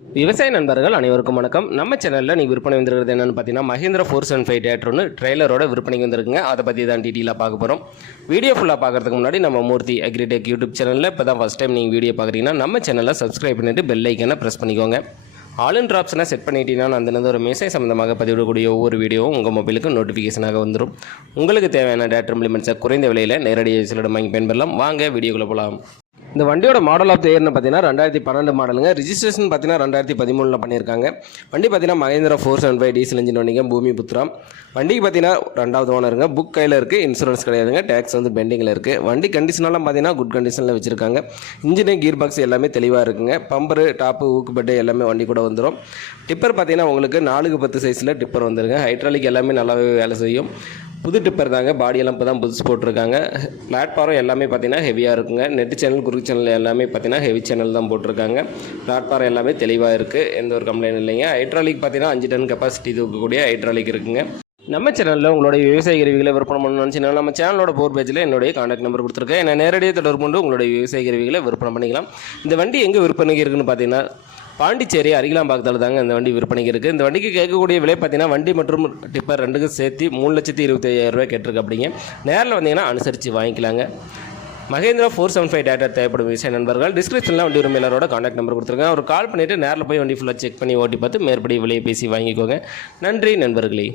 விவசாய நண்பர்கள் அனைவருக்கும் வணக்கம். நம்ம சேனலில் நீங்கள் விற்பனை வந்திருக்கிறது என்னென்னு பார்த்தீங்கன்னா மஹேந்திர ஃபோர் செவன் ஃபைவ் டேட்டர் ஒன்று ட்ரெய்லரோட விற்பனைக்கு வந்திருக்குங்க. அதை பற்றி தான் டீட்டெயிலாக பார்க்க போகிறோம் வீடியோ ஃபுல்லாக பார்க்குறதுக்கு முன்னாடி நம்ம மூர்த்தி அக்ரிடெக் யூடியூப் சேனலில் இப்போ தான் ஃபஸ்ட் டைம் நீங்கள் வீடியோ பார்க்குறீங்கன்னா நம்ம சேனலில் சப்ஸ்கிரைப் பண்ணிட்டு பெல் ஐக்கனை ப்ரெஸ் பண்ணிக்கோங்க. ஆல் இன் ட்ராப்ஸ்னால் செட் பண்ணிட்டீங்கன்னா அந்த ஒரு மெசேஜ் சம்மந்தமாக பதிவிடக்கூடிய ஒவ்வொரு வீடியோவும் உங்கள் மொபைலுக்கு நோட்டிஃபிகேஷனாக வந்துடும் உங்களுக்கு தேவையான டேட்டர் இம்ப்ளிமெண்ட்ஸை குறைந்த விலையில் நேரடியாக சிலிடம் வாங்கி பயன்பெறலாம். வாங்க வீடியோக்குள்ளே போகலாம் இந்த வண்டியோட மாடல் ஆஃப் த இயர்னு பார்த்தீங்கன்னா ரெண்டாயிரத்தி பன்னெண்டு மாடலுங்க ரிஜிஸ்ட்ரேஷன் பார்த்தீங்கன்னா ரெண்டாயிரத்தி பதிமூணில் பண்ணியிருக்காங்க. வண்டி பார்த்தீங்கன்னா Mahindra four seven five diesel engine வண்டிங்க பூமி புத்ராம் வண்டிக்கு பார்த்தீங்கன்னா ரெண்டாவது ஓனருங்க புக் கையில் இருக்குது இன்சூரன்ஸ் கிடையாதுங்க. டேக்ஸ் வந்து பெண்டிங்கில் இருக்குது வண்டி கண்டிஷனெல்லாம் பார்த்தீங்கன்னா குட் கண்டிஷனில் வச்சுருக்காங்க. இன்ஜினு கீர் பாக்ஸ் எல்லாமே தெளிவாக இருக்குங்க. பம்பரு டாப்பு ஊக்குப்பட்டு எல்லாமே வண்டி கூட வந்துடும் டிப்பர் பார்த்தீங்கன்னா உங்களுக்கு நாலுக்கு பத்து சைஸில் டிப்பர் வந்துருங்க. ஹைட்ராலிக் எல்லாமே நல்லாவே வேலை செய்யும். புது டிப்பர் தாங்க பாடியெல்லாம் இப்போ தான் புதுசு போட்டிருக்காங்க. பிளாட்ஃபாரம் எல்லாமே பார்த்தீங்கன்னா ஹெவியாக இருக்குங்க. நெட் சேனல் குறுக்கு சேனல் எல்லாமே பார்த்தீங்கன்னா ஹெவி சேனல் தான் போட்டிருக்காங்க. பிளாட்ஃபாரம் எல்லாமே தெளிவாக இருக்குது எந்த ஒரு கம்ப்ளைண்ட் இல்லைங்க. ஹைட்ராலிக் பார்த்தீங்கன்னா அஞ்சு டன் கெப்பாசிட்டி தூக்கக்கூடிய ஹைட்ராலிக் இருக்குங்க. நம்ம சேனலில் உங்களுடைய விவசாய கருவிகளை விற்பனை பண்ணணும்னு நினச்சிங்கன்னா நம்ம சேனலோட போர் பேஜில் என்னுடைய காண்டாக்ட் நம்பர் கொடுத்துருக்கேன். என்னை நேரடியாக தொடர்பு கொண்டு உங்களுடைய விவசாய கருவிகளை விற்பனை பண்ணிக்கலாம். இந்த வண்டி எங்கே விற்பனைக்கு இருக்குன்னு பார்த்தீங்கன்னா பாண்டிச்சேரி அரிகலாம்பாக்கத்தில் தாங்க இந்த வண்டி விற்பனைக்கு இருக்குது இந்த வண்டிக்கு கேட்கக்கூடிய விலை பார்த்தீங்கன்னா வண்டி மற்றும் டிப்பர் ரெண்டுக்கும் சேர்த்து மூணு லட்சத்தி இருபத்தி ஐயாயிரம் ரூபாய் கேட்டிருக்கு அப்படிங்க நேரில் வந்தீங்கன்னா அனுசரித்து வாங்கிக்கலாங்க. Mahindra four seven five data தேவைப்படும் விஷய நண்பர்கள். டிஸ்கிரிப்ஷனில் வண்டி உரிமையாளரோட காண்டாக்ட் நம்பர் கொடுத்துருக்கேன். அவர் கால் பண்ணிவிட்டு நேரில் போய் வண்டி ஃபுல்லாக செக் பண்ணி ஓட்டி பார்த்து மேற்படி விலையை பேசி வாங்கிக்கோங்க. நன்றி நண்பர்களே.